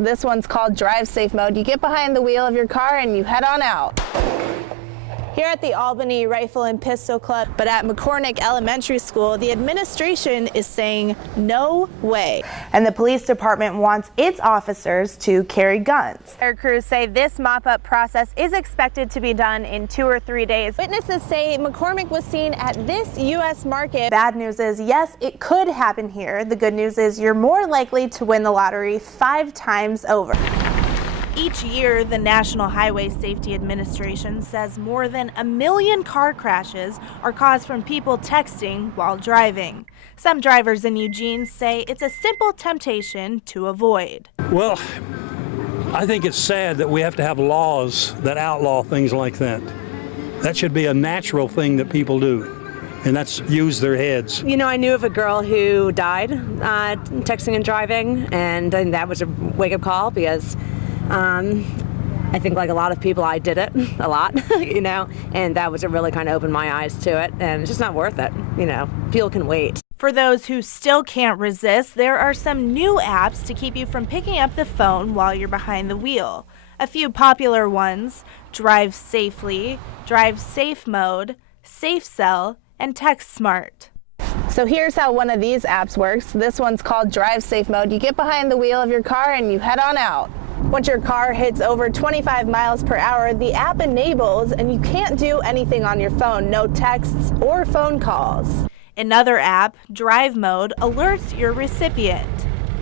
This one's called Drive Safe Mode. You get behind the wheel of your car and you head on out. Here at the Albany Rifle and Pistol Club, but at McCormick Elementary School, the administration is saying no way. And the police department wants its officers to carry guns. Their crews say this mop-up process is expected to be done in 2 or 3 days. Witnesses say McCormick was seen at this U.S. market. Bad news is, yes, it could happen here. The good news is you're more likely to win the lottery 5 times over. Each year, the National Highway Safety Administration says more than 1 million car crashes are caused from people texting while driving. Some drivers in Eugene say it's a simple temptation to avoid. Well, I think it's sad that we have to have laws that outlaw things like that. That should be a natural thing that people do, and that's use their heads. You know, I knew of a girl who died texting and driving, and that was a wake-up call because I think like a lot of people, I did it a lot, you know, and that was what really kind of opened my eyes to it, and it's just not worth it, you know, people can wait. For those who still can't resist, there are some new apps to keep you from picking up the phone while you're behind the wheel. A few popular ones: Drive Safely, Drive Safe Mode, Safe Cell, and Text Smart. So here's how one of these apps works. This one's called Drive Safe Mode. You get behind the wheel of your car and you head on out. Once your car hits over 25 miles per hour, the app enables and you can't do anything on your phone, no texts or phone calls. Another app, Drive Mode, alerts your recipient.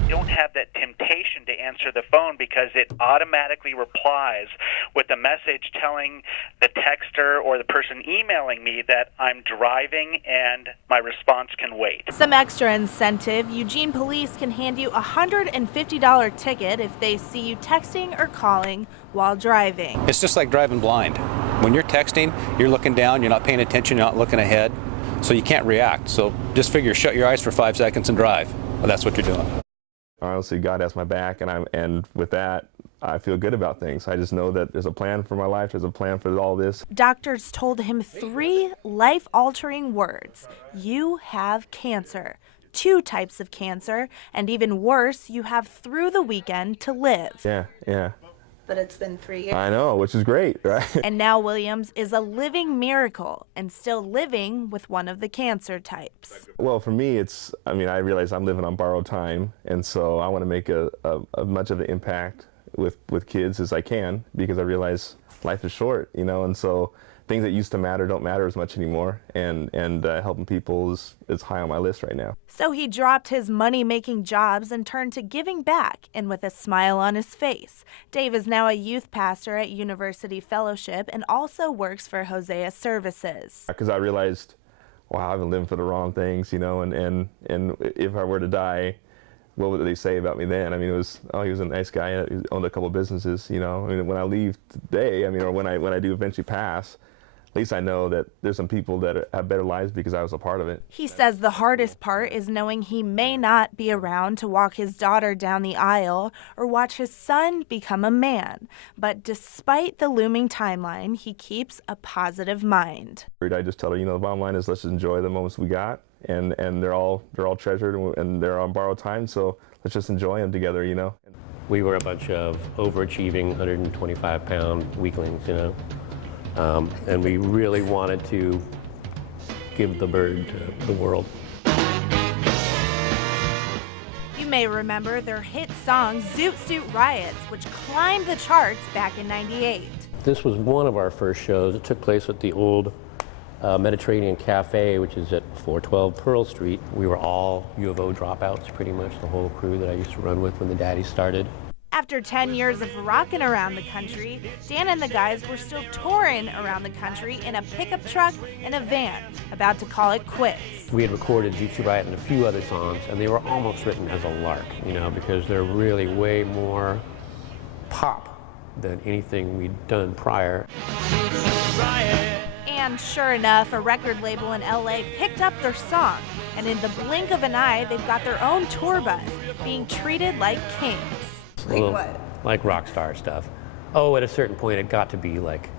You don't have that temptation to answer the phone because it automatically replies with a message telling the texter or the person emailing me that I'm driving and my response can wait. Some extra incentive: Eugene police can hand you a $150 ticket if they see you texting or calling while driving. It's just like driving blind. When you're texting, you're looking down, you're not paying attention, you're not looking ahead, so you can't react. So just figure, shut your eyes for 5 seconds and drive. Well, that's what you're doing. Honestly, God has my back, and with that, I feel good about things. I just know that there's a plan for my life. There's a plan for all this. Doctors told him 3 life-altering words: you have cancer, 2 types of cancer, and even worse, you have through the weekend to live. Yeah. But it's been 3 years. I know, which is great, right? And now Williams is a living miracle and still living with one of the cancer types. Well, for me, I realize I'm living on borrowed time, and so I want to make a much of an impact with kids as I can, because I realize life is short, you know, and so things that used to matter don't matter as much anymore, and helping people is high on my list right now. So he dropped his money-making jobs and turned to giving back, and with a smile on his face. Dave is now a youth pastor at University Fellowship and also works for Hosea Services. Because I realized, wow, I've been living for the wrong things, you know, and if I were to die, what would they say about me then? I mean, it was, oh, he was a nice guy, he owned a couple of businesses, you know. I mean, when I leave today, or when I do eventually pass, at least I know that there's some people that have better lives because I was a part of it. He says the hardest part is knowing he may not be around to walk his daughter down the aisle or watch his son become a man. But despite the looming timeline, he keeps a positive mind. I just tell her, you know, the bottom line is let's just enjoy the moments we got, and they're all treasured, and they're on borrowed time, so let's just enjoy them together, you know. We were a bunch of overachieving 125-pound weaklings, you know. And we really wanted to give the bird to the world. You may remember their hit song, Zoot Suit Riots, which climbed the charts back in '98. This was one of our first shows. It took place at the old Mediterranean Cafe, which is at 412 Pearl Street. We were all U of O dropouts, pretty much, the whole crew that I used to run with when the Daddies started. After 10 years of rocking around the country, Dan and the guys were still touring around the country in a pickup truck and a van, about to call it quits. We had recorded Zoot Suit Riot and a few other songs, and they were almost written as a lark, you know, because they're really way more pop than anything we'd done prior. And sure enough, a record label in LA picked up their song, and in the blink of an eye, they've got their own tour bus, being treated like kings. Like what? Like rock star stuff. Oh, at a certain point, it got to be like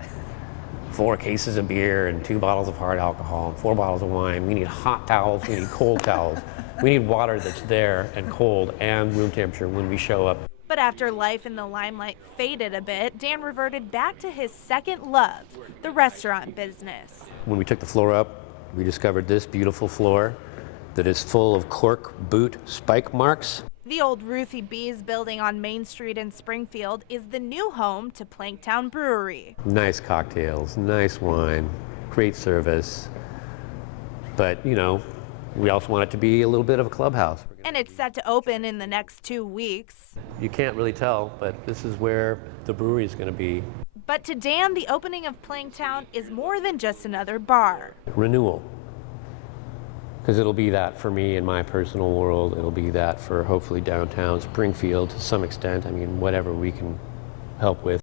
4 cases of beer and 2 bottles of hard alcohol and 4 bottles of wine. We need hot towels, we need cold towels. We need water that's there and cold and room temperature when we show up. But after life in the limelight faded a bit, Dan reverted back to his second love, the restaurant business. When we took the floor up, we discovered this beautiful floor that is full of cork boot spike marks. The old Ruthie B's building on Main Street in Springfield is the new home to Planktown Brewery. Nice cocktails, nice wine, great service. But, you know, we also want it to be a little bit of a clubhouse. And it's set to open in the next 2 weeks. You can't really tell, but this is where the brewery is going to be. But to Dan, the opening of Planktown is more than just another bar. Renewal. Because it'll be that for me in my personal world. It'll be that for hopefully downtown Springfield to some extent. I mean, whatever we can help with.